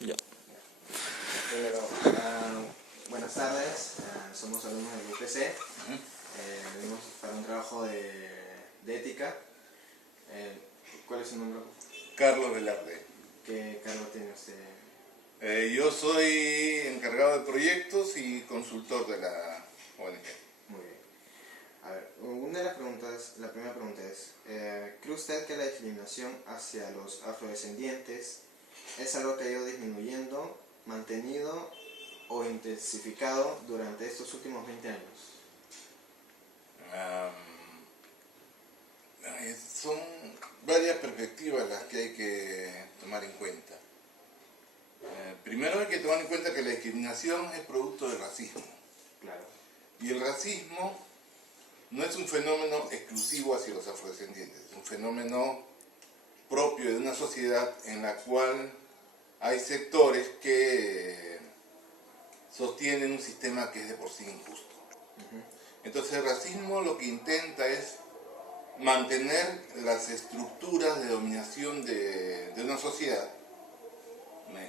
Ya. Primero, buenas tardes, somos alumnos del UPC. Venimos para un trabajo de ética. ¿Cuál es su nombre? Carlos Velarde. ¿Qué cargo tiene usted? Yo soy encargado de proyectos y consultor de la ONG. Muy bien. A ver, una de las preguntas, la primera pregunta es, ¿cree usted que la discriminación hacia los afrodescendientes es algo que ha ido disminuyendo, mantenido o intensificado durante estos últimos 20 años? Son varias perspectivas las que hay que tomar en cuenta. Primero hay que tomar en cuenta que la discriminación es producto del racismo. Claro. Y el racismo no es un fenómeno exclusivo hacia los afrodescendientes, es un fenómeno propio de una sociedad en la cual hay sectores que sostienen un sistema que es de por sí injusto. Entonces el racismo lo que intenta es mantener las estructuras de dominación de una sociedad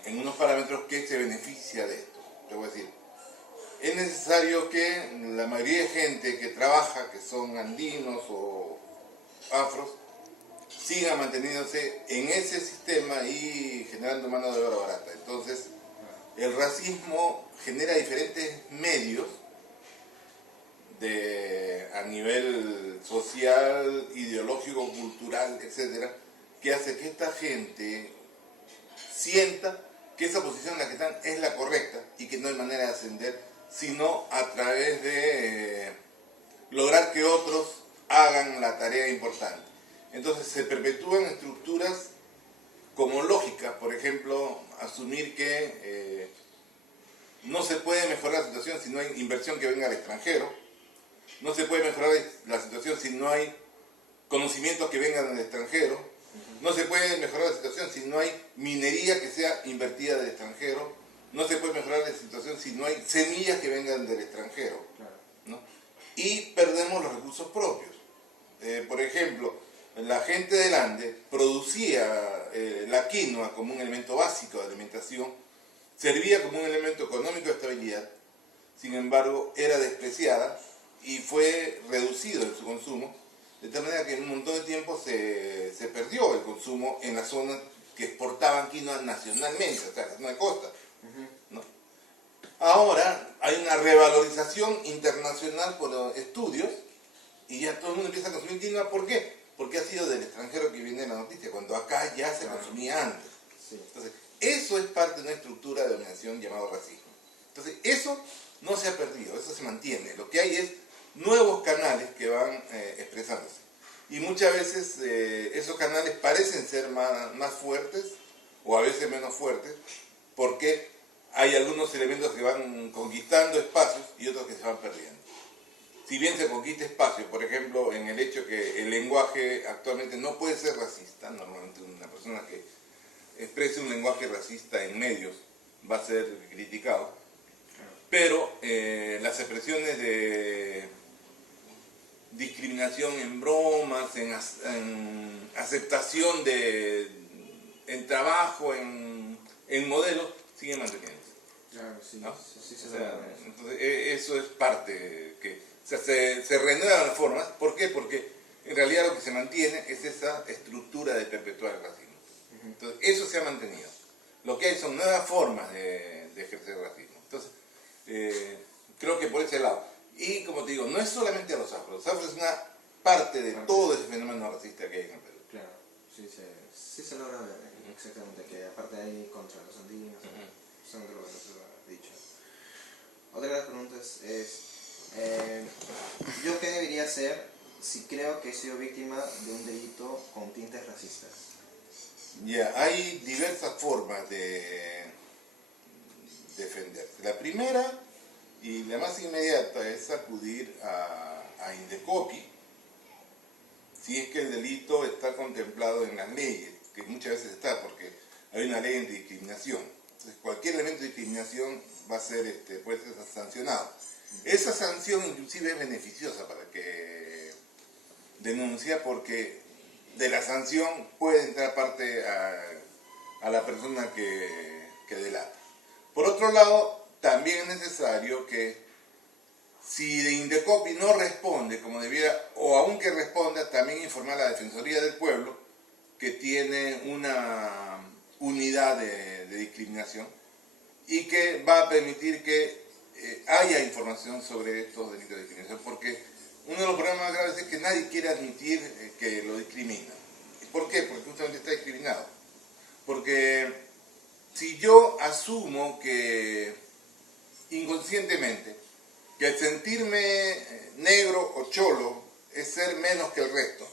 en unos parámetros que se beneficia de esto. Te voy a decir, es necesario que la mayoría de gente que trabaja, que son andinos o afros, siga manteniéndose en ese sistema y generando mano de obra barata. Entonces, el racismo genera diferentes medios a nivel social, ideológico, cultural, etcétera, que hace que esta gente sienta que esa posición en la que están es la correcta y que no hay manera de ascender, sino a través de lograr que otros hagan la tarea importante. Entonces se perpetúan estructuras como lógicas, por ejemplo, asumir que no se puede mejorar la situación si no hay inversión que venga al extranjero, no se puede mejorar la situación si no hay conocimientos que vengan del extranjero, no se puede mejorar la situación si no hay minería que sea invertida del extranjero, no se puede mejorar la situación si no hay semillas que vengan del extranjero, ¿no? Y perdemos los recursos propios. Por ejemplo, la gente del Ande producía la quinoa como un elemento básico de alimentación, servía como un elemento económico de estabilidad, sin embargo era despreciada y fue reducido en su consumo, de tal manera que en un montón de tiempo se perdió el consumo en las zonas que exportaban quinoa nacionalmente, o sea, la zona de costa, ¿no? Ahora hay una revalorización internacional por los estudios y ya todo el mundo empieza a consumir quinoa. ¿Por qué? Porque ha sido del extranjero que viene la noticia, cuando acá ya se consumía antes. Sí. Entonces, eso es parte de una estructura de dominación llamado racismo. Entonces, eso no se ha perdido, eso se mantiene. Lo que hay es nuevos canales que van expresándose. Y muchas veces esos canales parecen ser más fuertes o a veces menos fuertes, porque hay algunos elementos que van conquistando espacios y otros que se van perdiendo. Si bien se conquista espacio, por ejemplo, en el hecho que el lenguaje actualmente no puede ser racista, normalmente una persona que exprese un lenguaje racista en medios va a ser criticado, pero las expresiones de discriminación en bromas, en aceptación en trabajo, en modelos, siguen manteniéndose. Claro, sí, ¿no? sí, O sea, entonces, eso es parte que se renuevan las formas. ¿Por qué? Porque en realidad lo que se mantiene es esa estructura de perpetuar el racismo. Entonces, eso se ha mantenido. Lo que hay son nuevas formas de ejercer el racismo. Entonces, creo que por ese lado. Y como te digo, no es solamente a los afros. Los afros es una parte de todo ese fenómeno racista que hay en el Perú. Claro, sí se logra ver exactamente, que aparte hay contra los andinos, son de lo que se ha dicho. Otra de las preguntas es, ¿yo qué debería hacer si creo que he sido víctima de un delito con tintes racistas? Ya, hay diversas formas de defenderse. La primera y la más inmediata es acudir a Indecopi, si es que el delito está contemplado en las leyes, que muchas veces está, porque hay una ley antidiscriminación. Entonces, cualquier elemento de discriminación va a ser, puede ser sancionado. Esa sanción inclusive es beneficiosa para el que denuncia, porque de la sanción puede entrar parte a la persona que delata. Por otro lado, también es necesario que si de Indecopi no responde como debiera, o aunque responda, también informar a la Defensoría del Pueblo, que tiene una unidad de discriminación y que va a permitir que haya información sobre estos delitos de discriminación, porque uno de los problemas más graves es que nadie quiere admitir que lo discrimina. ¿Por qué? Porque justamente está discriminado. Porque si yo asumo que inconscientemente que el sentirme negro o cholo es ser menos que el resto,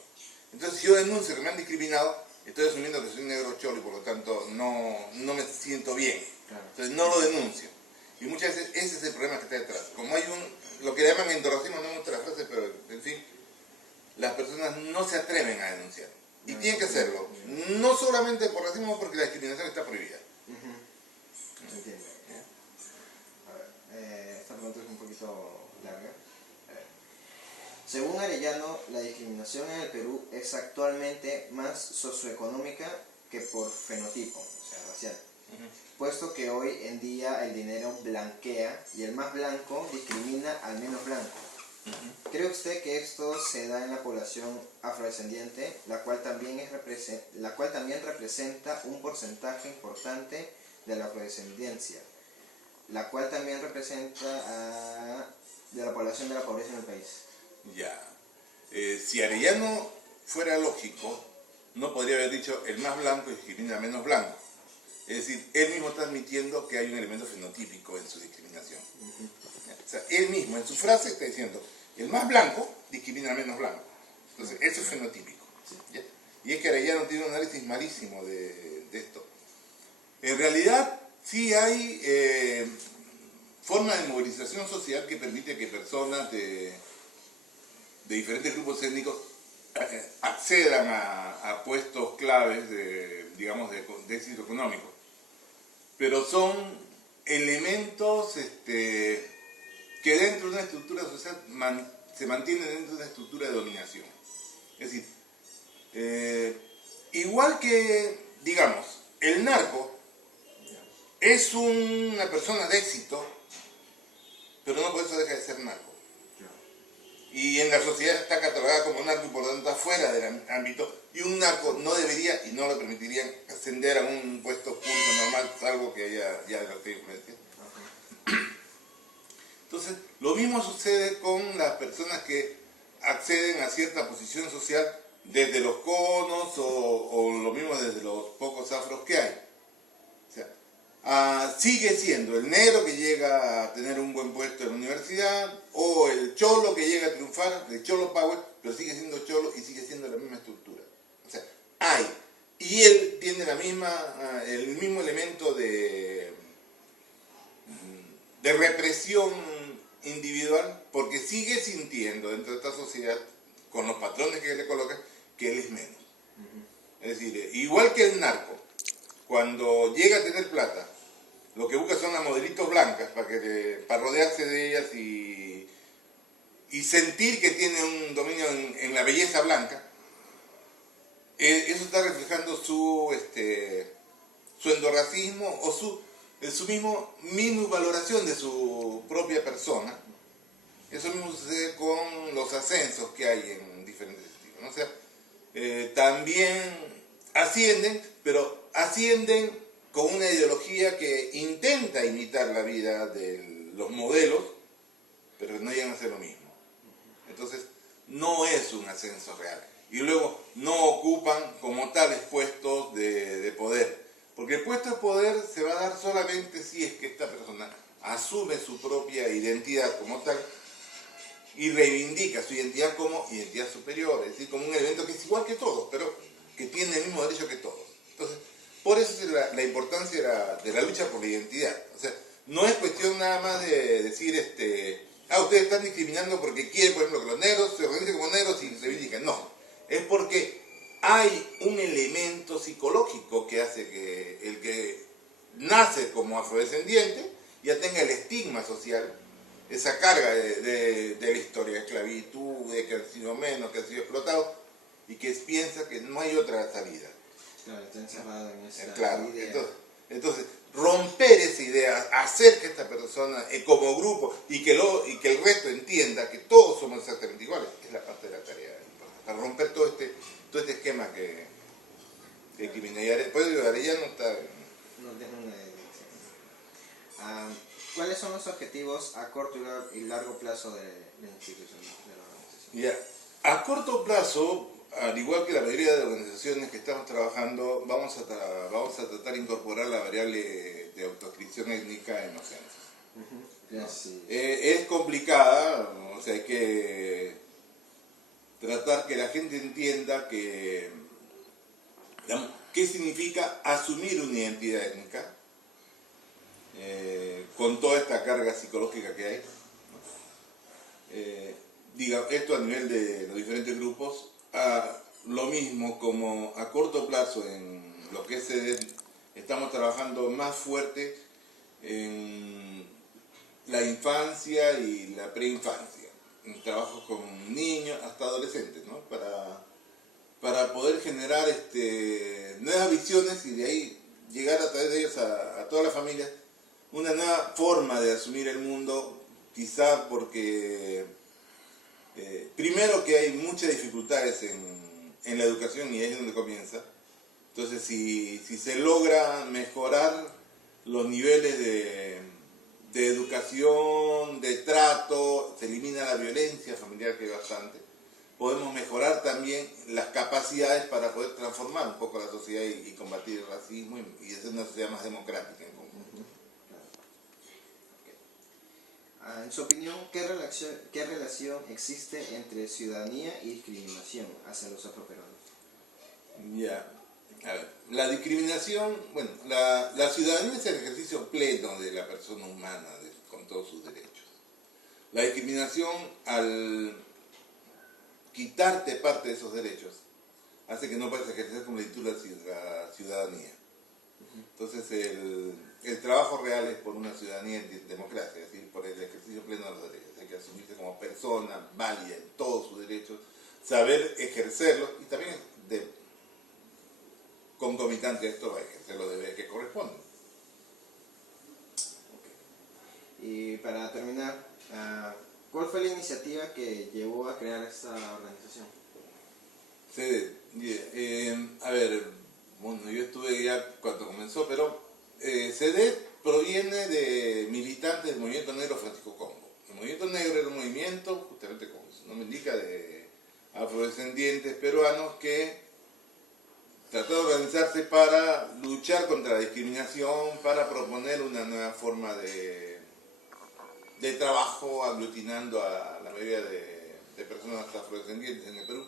entonces si yo denuncio que me han discriminado, estoy asumiendo que soy negro o cholo y por lo tanto no me siento bien. Entonces no lo denuncio. Y muchas veces ese es el problema que está detrás. Como hay lo que llaman endorracismo, no me gusta la frase, pero en fin, las personas no se atreven a denunciar. Y tienen que hacerlo. No solamente por racismo, porque la discriminación está prohibida. Entiendo. A ver, esta pregunta es un poquito larga. Según Arellano, la discriminación en el Perú es actualmente más socioeconómica que por fenotipo, o sea, racial. Puesto que hoy en día el dinero blanquea y el más blanco discrimina al menos blanco. ¿Cree usted que esto se da en la población afrodescendiente, la cual también representa un porcentaje importante de la afrodescendencia, la cual también representa de la población de la pobreza en el país? Ya. Si Arellano fuera lógico, no podría haber dicho el más blanco discrimina al menos blanco. Es decir, él mismo está admitiendo que hay un elemento fenotípico en su discriminación. O sea, él mismo en su frase está diciendo el más blanco discrimina al menos blanco. Entonces, eso es fenotípico. ¿Ya? Y es que Arellano tiene un análisis malísimo de esto. En realidad, sí hay formas de movilización social que permite que personas de diferentes grupos étnicos accedan a puestos claves de éxito económico. Pero son elementos que dentro de una estructura social se mantienen dentro de una estructura de dominación. Es decir, igual que, digamos, el narco es una persona de éxito, pero no por eso deja de ser narco. Y en la sociedad está catalogada como narco y por lo tanto está fuera del ámbito, y un narco no debería y no le permitirían ascender a un puesto público normal, salvo que haya ya de la influencia. Entonces, lo mismo sucede con las personas que acceden a cierta posición social desde los conos o lo mismo desde los pocos afros que hay. O sea, sigue siendo el negro que llega a tener un buen puesto en la universidad o el cholo que llega a triunfar, el cholo power, pero sigue siendo cholo y sigue siendo la misma estructura. O sea, hay. Y él tiene el mismo elemento de represión individual porque sigue sintiendo dentro de esta sociedad, con los patrones que le colocan, que él es menos. Es decir, igual que el narco, cuando llega a tener plata, lo que busca son las modelitos blancas para rodearse de ellas y sentir que tiene un dominio en la belleza blanca. Eso está reflejando su endorracismo o su mismo minusvaloración de su propia persona. Eso mismo sucede con los ascensos que hay en diferentes estilos, ¿no? O sea, también ascienden, pero ascienden con una ideología que intenta imitar la vida de los modelos, pero no llegan a ser lo mismo. Entonces, no es un ascenso real. Y luego no ocupan como tales puestos de poder. Porque el puesto de poder se va a dar solamente si es que esta persona asume su propia identidad como tal y reivindica su identidad como identidad superior, es decir, como un elemento que es igual que todos, pero que tiene el mismo derecho que todos. Entonces, por eso es la importancia de la lucha por la identidad. O sea, no es cuestión nada más de decir, ustedes están discriminando porque quieren, por ejemplo, que los negros se organicen como negros y se reivindiquen. No, es porque hay un elemento psicológico que hace que el que nace como afrodescendiente ya tenga el estigma social, esa carga de la historia de esclavitud, de que han sido menos, que han sido explotados, y que piensa que no hay otra salida. Claro, está encerrado en esa claro, idea. entonces, romper esa idea, hacer que esta persona como grupo y que el resto entienda que todos somos exactamente iguales, es la parte de la tarea importante, para romper todo este esquema que criminalidad. Por eso Arellano está... No tiene una dirección. ¿Cuáles son los objetivos a corto y largo plazo de la institución, de la organización? Ya, a corto plazo, al igual que la mayoría de organizaciones que estamos trabajando, vamos a tratar de incorporar la variable de autodescripción étnica en los censos. Sí. Es complicada, o sea, hay que tratar que la gente entienda que, digamos, qué significa asumir una identidad étnica, con toda esta carga psicológica que hay, ¿no? Diga, esto a nivel de los diferentes grupos, lo mismo como a corto plazo en lo que es estamos trabajando más fuerte en la infancia y la preinfancia, en trabajos con niños hasta adolescentes, ¿no? Para poder generar nuevas visiones y de ahí llegar a través de ellos a todas las familias una nueva forma de asumir el mundo, quizá porque primero que hay muchas dificultades en la educación y ahí es donde comienza. Entonces si se logra mejorar los niveles de educación, de trato, se elimina la violencia familiar, que es bastante, podemos mejorar también las capacidades para poder transformar un poco la sociedad y combatir el racismo y hacer una sociedad más democrática en conjunto. En su opinión, ¿qué relación existe entre ciudadanía y discriminación hacia los afroperuanos? Ya, a ver, la discriminación, bueno, la ciudadanía es el ejercicio pleno de la persona humana con todos sus derechos. La discriminación, al quitarte parte de esos derechos, hace que no puedas ejercer como la ciudadanía. Entonces el trabajo real es por una ciudadanía en democracia, es decir, por el ejercicio pleno de los derechos. Hay que asumirse como persona válida en todos sus derechos, saber ejercerlos y también concomitante a esto va a ejercer los deberes que corresponden. Y para terminar, ¿cuál fue la iniciativa que llevó a crear esta organización? A ver, bueno, yo estuve ya cuando comenzó, pero CD proviene de militantes del Movimiento Negro Francisco Congo. El Movimiento Negro era un movimiento, justamente como su nombre indica, de afrodescendientes peruanos que trató de organizarse para luchar contra la discriminación, para proponer una nueva forma de trabajo aglutinando a la mayoría de personas afrodescendientes en el Perú.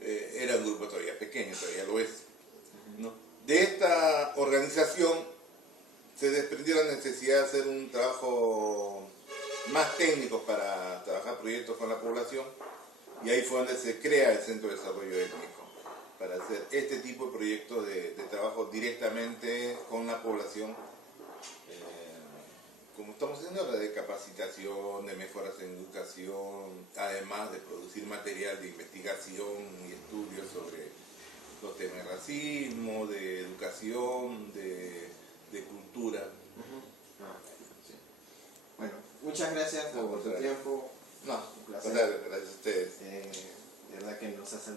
Era un grupo todavía pequeño, todavía lo es, ¿no? De esta organización se desprendió la necesidad de hacer un trabajo más técnico para trabajar proyectos con la población y ahí fue donde se crea el Centro de Desarrollo Étnico para hacer este tipo de proyectos de trabajo directamente con la población, como estamos haciendo ahora, de capacitación, de mejoras en educación, además de producir material de investigación y estudios sobre los temas de racismo, de educación, de cultura. Sí. Bueno, muchas gracias por tu tiempo. No, Un placer. gracias a ustedes. De verdad que nos hacen